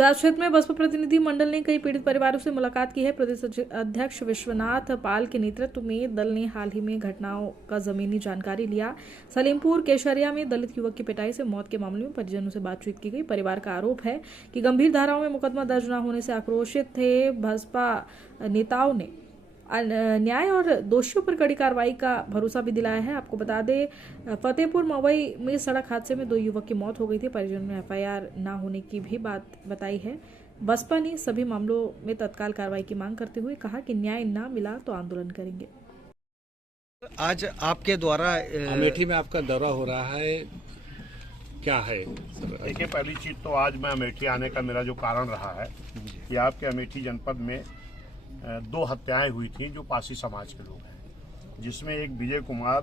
जांच क्षेत्र में बसपा प्रतिनिधि मंडल ने कई पीड़ित परिवारों से मुलाकात की है। प्रदेश अध्यक्ष विश्वनाथ पाल के नेतृत्व में दल ने हाल ही में घटनाओं का जमीनी जानकारी लिया। सलीमपुर केशरिया में दलित युवक की पिटाई से मौत के मामले में परिजनों से बातचीत की गई। परिवार का आरोप है कि गंभीर धाराओं में मुकदमा दर्ज न होने से आक्रोशित थे। भाजपा नेताओं ने न्याय और दोषियों पर कड़ी कार्रवाई का भरोसा भी दिलाया है। आपको बता दें, फतेहपुर मवई में सड़क हादसे में 2 युवक की मौत हो गई थी। परिजनों ने एफआईआर न होने की भी बात बताई है। बसपा ने सभी मामलों में तत्काल कार्रवाई की मांग करते हुए कहा कि न्याय न मिला तो आंदोलन करेंगे। आज आपके द्वारा अमेठी में आपका दौरा हो रहा है, क्या है? देखिए, पहली चीज तो आज मैं अमेठी आने का मेरा जो कारण रहा है कि आपके अमेठी जनपद में 2 हत्याएं हुई थी जो पासी समाज के लोग हैं, जिसमें एक विजय कुमार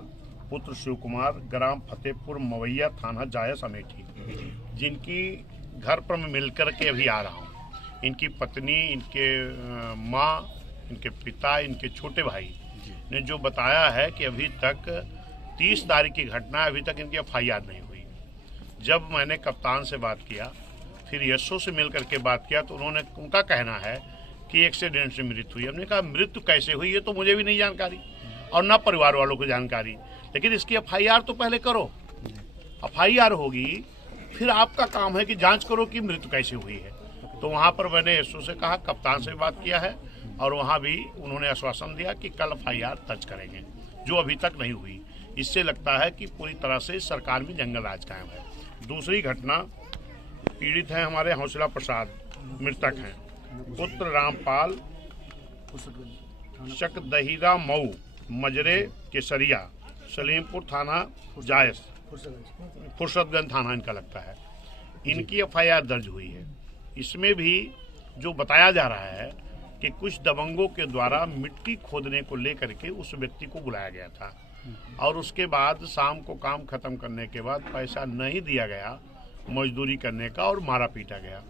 पुत्र शिव कुमार ग्राम फतेहपुर मवैया थाना जायस अमेठी, जिनकी घर पर मैं मिलकर के अभी आ रहा हूँ। इनकी पत्नी, इनके माँ, इनके पिता, इनके छोटे भाई ने जो बताया है कि अभी तक 30 तारीख की घटना, अभी तक इनकी एफआईआर नहीं हुई। जब मैंने कप्तान से बात किया, फिर यशो से मिल करके बात किया, तो उनका कहना है कि एक्सीडेंट से मृत्यु हुई। हमने कहा मृत्यु कैसे हुई ये तो मुझे भी नहीं जानकारी और ना परिवार वालों को जानकारी, लेकिन इसकी एफआईआर तो पहले करो। एफआईआर होगी, फिर आपका काम है कि जांच करो कि मृत्यु कैसे हुई है। तो वहां पर मैंने यशो से कहा, कप्तान से बात किया है और वहां भी उन्होंने आश्वासन दिया कि कल एफआईआर दर्ज करेंगे, जो अभी तक नहीं हुई। इससे लगता है कि पूरी तरह से सरकार में जंगल राज कायम है। दूसरी घटना, पीड़ित है हमारे हौसला प्रसाद, मृतक हैं, पुत्र रामपाल शकदहीरा मऊ मजरे केसरिया सलीमपुर थाना जायस फुर्सतगंज थाना इनका लगता है। इनकी एफआईआर दर्ज हुई है। इसमें भी जो बताया जा रहा है कि कुछ दबंगों के द्वारा मिट्टी खोदने को लेकर के उस व्यक्ति को बुलाया गया था और उसके बाद शाम को काम खत्म करने के बाद पैसा नहीं दिया गया मजदूरी करने का और मारा पीटा गया।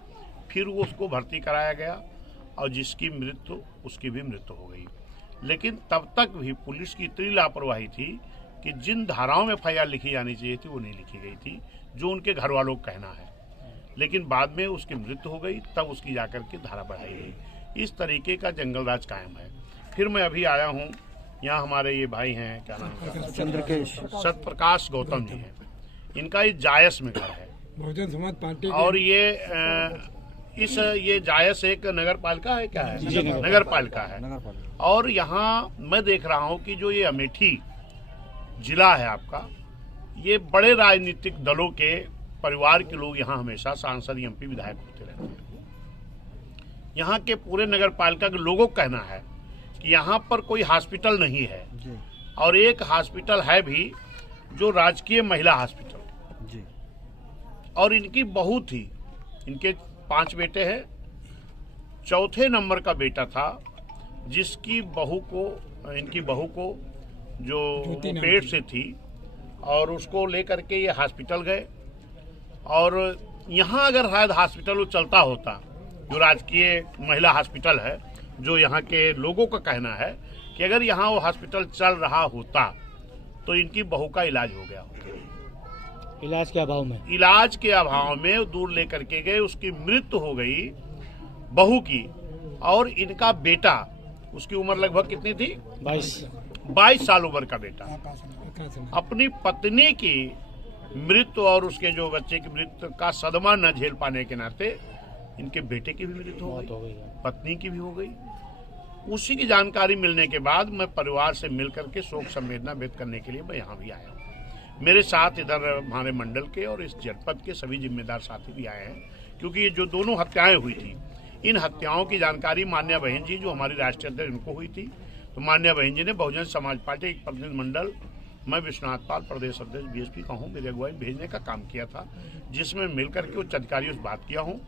फिर वो उसको भर्ती कराया गया और जिसकी मृत्यु, उसकी भी मृत्यु हो गई। लेकिन तब तक भी पुलिस की इतनी लापरवाही थी कि जिन धाराओं में एफआईआर लिखी जानी चाहिए थी वो नहीं लिखी गई थी, जो उनके घर वालों का कहना है। लेकिन बाद में उसकी मृत्यु हो गई, तब उसकी जाकर के धारा बढ़ाई गई। इस तरीके का जंगल राज कायम है। फिर मैं अभी आया हूँ, यहाँ हमारे ये भाई हैं, क्या नाम है, सत्यप्रकाश गौतम जी हैं। इनका ये जायस में घर है बहुजन समाज पार्टी और ये जायस एक नगर पालिका है, क्या है, नगर पालिका है। और यहाँ मैं देख रहा हूँ कि जो ये अमेठी जिला है आपका, ये बड़े राजनीतिक दलों के परिवार के लोग यहाँ हमेशा सांसद, एमपी, विधायक होते रहते हैं। यहाँ के पूरे नगर पालिका के लोगों का कहना है कि यहाँ पर कोई हॉस्पिटल नहीं है और एक हॉस्पिटल है भी जो राजकीय महिला हॉस्पिटल, और इनकी बहू थी, इनके 5 बेटे हैं, चौथे नंबर का बेटा था जिसकी इनकी बहू को जो पेट से थी और उसको लेकर के ये हॉस्पिटल गए। और यहाँ अगर शायद हॉस्पिटल चलता होता, जो राजकीय महिला हॉस्पिटल है, जो यहाँ के लोगों का कहना है कि अगर यहाँ वो हॉस्पिटल चल रहा होता तो इनकी बहू का इलाज हो गया होता। इलाज के अभाव में दूर लेकर के गए, उसकी मृत्यु हो गई बहू की। और इनका बेटा, उसकी उम्र लगभग कितनी थी, 22 साल उम्र का बेटा, अपनी पत्नी की मृत्यु और उसके जो बच्चे की मृत्यु का सदमा न झेल पाने के नाते इनके बेटे की भी मृत्यु हो गई, पत्नी की भी हो गई। उसी की जानकारी मिलने के बाद मैं परिवार से मिलकर के शोक संवेदना व्यक्त करने के लिए मैं यहाँ भी आया हूँ। मेरे साथ इधर हमारे मंडल के और इस जनपद के सभी जिम्मेदार साथी भी आए हैं, क्योंकि ये जो दोनों हत्याएं हुई थी, इन हत्याओं की जानकारी मान्या बहन जी, जो हमारी राष्ट्रीय अध्यक्ष, इनको हुई थी। तो मान्या बहन जी ने बहुजन समाज पार्टी एक प्रतिनिधि मंडल, मैं विश्वनाथ पाल प्रदेश अध्यक्ष बीएसपी का हूँ, मेरी अगुवाई भेजने का काम किया था, जिसमें मिलकर के उच्च अधिकारियों से बात किया हूँ।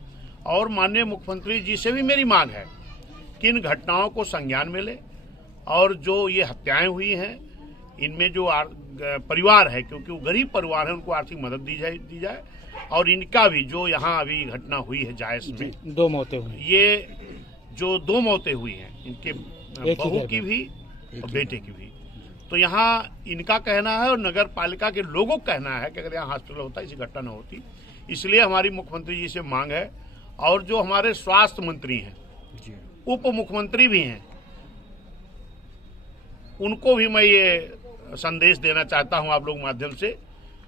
और माननीय मुख्यमंत्री जी से भी मेरी मांग है कि इन घटनाओं को संज्ञान में ले और जो ये हत्याएं हुई हैं इनमें जो परिवार है, क्योंकि वो गरीब परिवार है, उनको आर्थिक मदद दी जाए। और इनका भी जो यहाँ अभी घटना हुई है जायस में, 2 मौतें हुई, ये जो 2 मौतें हुई हैं, इनके बहू की भी और बेटे की भी, तो यहाँ इनका कहना है और नगर पालिका के लोगों का कहना है कि अगर यहाँ हॉस्पिटल होता इसी घटना न होती। इसलिए हमारी मुख्यमंत्री जी से मांग है और जो हमारे स्वास्थ्य मंत्री हैं, उप मुख्यमंत्री भी हैं, उनको भी मैं ये संदेश देना चाहता हूं आप लोग माध्यम से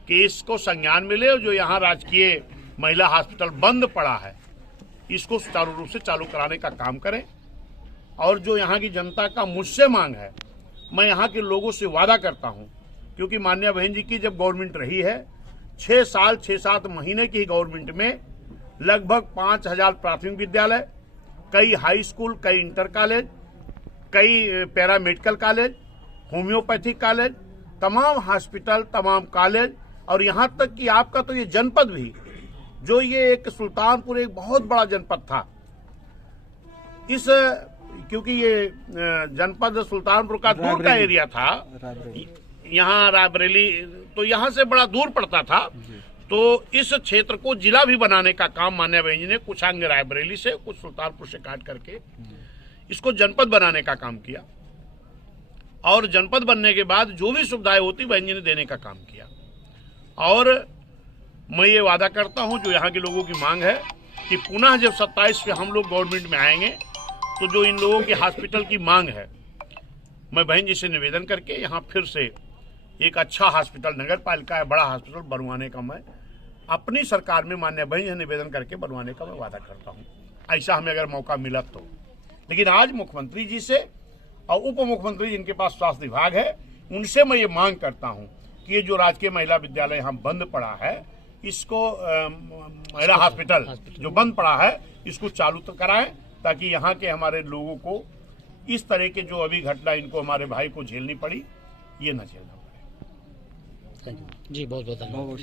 कि इसको संज्ञान मिले और जो यहाँ राजकीय महिला हॉस्पिटल बंद पड़ा है इसको सुचारू रूप से चालू कराने का काम करें। और जो यहाँ की जनता का मुझसे मांग है, मैं यहाँ के लोगों से वादा करता हूँ, क्योंकि माननीय बहन जी की जब गवर्नमेंट रही है 6 साल 6-7 महीने की गवर्नमेंट में लगभग 5000 प्राथमिक विद्यालय, कई हाई स्कूल, कई इंटर कॉलेज, कई पैरामेडिकल कॉलेज, होम्योपैथिक कॉलेज, तमाम हॉस्पिटल, तमाम कॉलेज, और यहाँ तक कि आपका तो ये जनपद भी, जो ये एक सुल्तानपुर एक बहुत बड़ा जनपद था, इस क्योंकि ये जनपद सुल्तानपुर का दूर का एरिया था, यहाँ रायबरेली तो यहाँ से बड़ा दूर पड़ता था, तो इस क्षेत्र को जिला भी बनाने का काम माननीय बहन जी ने कुछ अंग रायबरेली से, कुछ सुल्तानपुर से काट करके इसको जनपद बनाने का काम किया। और जनपद बनने के बाद जो भी सुविधाएं होती बहन जी ने देने का काम किया। और मैं ये वादा करता हूं, जो यहाँ के लोगों की मांग है कि पुनः जब 27 पे हम लोग गवर्नमेंट में आएंगे तो जो इन लोगों के हॉस्पिटल की मांग है, मैं बहन जी से निवेदन करके यहाँ फिर से एक अच्छा हॉस्पिटल, नगर पालिका है, बड़ा हॉस्पिटल बनवाने का मैं अपनी सरकार में माननीय बहन जी निवेदन करके बनवाने का मैं वादा करता हूँ, ऐसा हमें अगर मौका मिला तो। लेकिन आज मुख्यमंत्री जी से और उप मुख्यमंत्री जिनके पास स्वास्थ्य विभाग है, उनसे मैं ये मांग करता हूँ कि ये जो राजकीय महिला विद्यालय यहाँ बंद पड़ा है, इसको महिला हॉस्पिटल जो बंद पड़ा है इसको चालू तो कराएं, ताकि यहाँ के हमारे लोगों को इस तरह के जो अभी घटना इनको हमारे भाई को झेलनी पड़ी, ये न झेलना पड़े। जी बहुत बहुत धन्यवाद।